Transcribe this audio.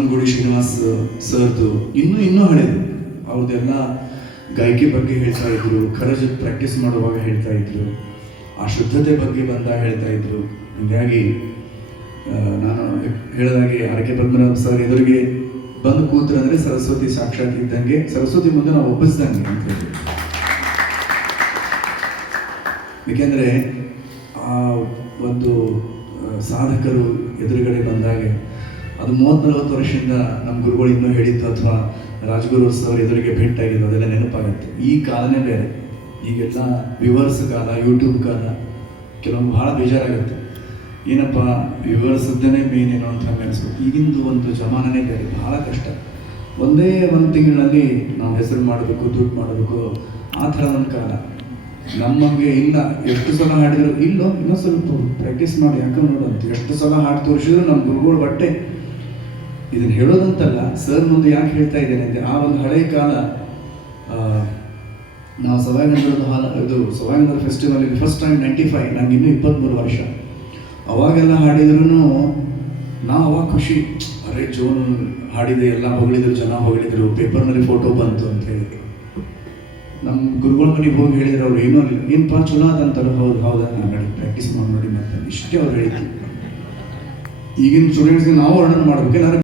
ಕಾಮನಗೂಡಿ ಶ್ರೀನಿವಾಸ್ ಸರ್ದು ಇನ್ನೂ ಹಳೇದು ಅವ್ರದ್ದೆಲ್ಲ ಗಾಯಕಿ ಬಗ್ಗೆ ಹೇಳ್ತಾ ಇದ್ರು, ಖರಜ್ ಪ್ರಾಕ್ಟೀಸ್ ಮಾಡುವಾಗ ಹೇಳ್ತಾ ಇದ್ರು, ಆ ಶುದ್ಧತೆ ಬಗ್ಗೆ ಬಂದಾಗ ಹೇಳ್ತಾ ಇದ್ರು. ಹೀಗಾಗಿ ನಾನು ಹೇಳಿದಾಗೆ ಆರ್.ಕೆ. ಪದ್ಮನಾಭ ಸರ್ ಎದುರಿಗೆ ಬಂದು ಕೂತ್ರಂದ್ರೆ ಸರಸ್ವತಿ ಸಾಕ್ಷಾತ್ ಇದ್ದಂಗೆ, ಸರಸ್ವತಿ ಮುಂದೆ ನಾವು ಒಪ್ಪಿಸ್ದಂಗೆ ಅಂತ ಹೇಳಿ. ಏಕೆಂದರೆ ಆ ಒಂದು ಸಾಧಕರು ಎದುರುಗಡೆ ಬಂದಾಗ ಅದು 30-40 ವರ್ಷದಿಂದ ನಮ್ಮ ಗುರುಗಳು ಇನ್ನೂ ಹೇಳಿದ್ದು ಅಥವಾ ರಾಜ್ಗುರು ಸರ್ ಎದುರಿಗೆ ಭೇಟಿಯಾಗಿದ್ದು ಅದೆಲ್ಲ ನೆನಪಾಗುತ್ತೆ. ಈ ಕಾಲನೇ ಬೇರೆ, ಈಗೆಲ್ಲ ವ್ಯೂವರ್ಸ್ ಕಾಲ, ಯೂಟ್ಯೂಬ್ ಕಾಲ. ಕೆಲವೊಂದು ಭಾಳ ಬೇಜಾರಾಗುತ್ತೆ, ಏನಪ್ಪ ವ್ಯೂವರ್ಸ್ದೇ ಮೇನ್ ಏನೋ ಅಂತ ಅನಿಸ್ಬೇಕು. ಈಗಿಂದು ಒಂದು ಜಮಾನನೇ ಬೇರೆ, ಭಾಳ ಕಷ್ಟ. ಒಂದೇ ಒಂದು ತಿಂಗಳಲ್ಲಿ ನಾವು ಹೆಸರು ಮಾಡಬೇಕು, ದುಡ್ಡು ಮಾಡಬೇಕು, ಆ ಥರ ಒಂದು ಕಾಲ. ನಮಗೆ ಇಲ್ಲ, ಎಷ್ಟು ಸಲ ಹಾಡಿದ್ರು ಇಲ್ಲೋ ಇನ್ನೂ ಸ್ವಲ್ಪ ಪ್ರಾಕ್ಟೀಸ್ ಮಾಡಿ ಯಾಕೆ ನೋಡಂತ ಎಷ್ಟು ಸಲ ಹಾಡು ತೋರಿಸಿದ್ರು ನಮ್ಮ ಗುರುಗಳು ಬಟ್ಟೆ. ಇದನ್ನು ಹೇಳೋದಂತಲ್ಲ, ಸರ್ ಮುಂದೆ ಯಾಕೆ ಹೇಳ್ತಾ ಇದ್ದೇನೆ ಅಂದರೆ, ಆ ಒಂದು ಹಳೆಯ ಕಾಲ ನಾವು ಸವಾಯಿಗಂಧದ ಫೆಸ್ಟಿವಲಿಗೆ ಫಸ್ಟ್ ಟೈಮ್ 95, ನನಗೆ ಇನ್ನೂ 23 ವರ್ಷ. ಅವಾಗೆಲ್ಲ ಹಾಡಿದ್ರು ನಾವು ಅವಾಗ ಖುಷಿ, ಅರೆ ಜೋನು ಹಾಡಿದೆ, ಎಲ್ಲ ಹೊಗಳಿದ್ರು, ಜನ ಹೊಗಳಿದ್ರು, ಪೇಪರ್ನಲ್ಲಿ ಫೋಟೋ ಬಂತು ಅಂತ ಹೇಳಿ. ನಮ್ಮ ಗುರುಗಳ ಮನೆಗೆ ಹೋಗಿ ಹೇಳಿದ್ರು, ಅವ್ರು ಏನೂ ಅಲ್ಲ, ಏನಪ್ಪ ಚಲೋ ಅದಂತಾರೆ. ಹೌದಾ ನಾನು ಪ್ರಾಕ್ಟೀಸ್ ಮಾಡಿ ಮತ್ತೆ ಇಷ್ಟೇ ಅವ್ರು ಹೇಳಿದ್ರು. ಈಗಿನ ಸ್ಟೂಡೆಂಟ್ಸ್ಗೆ ನಾವು ವರ್ಣನೆ ಮಾಡ್ಬೇಕು.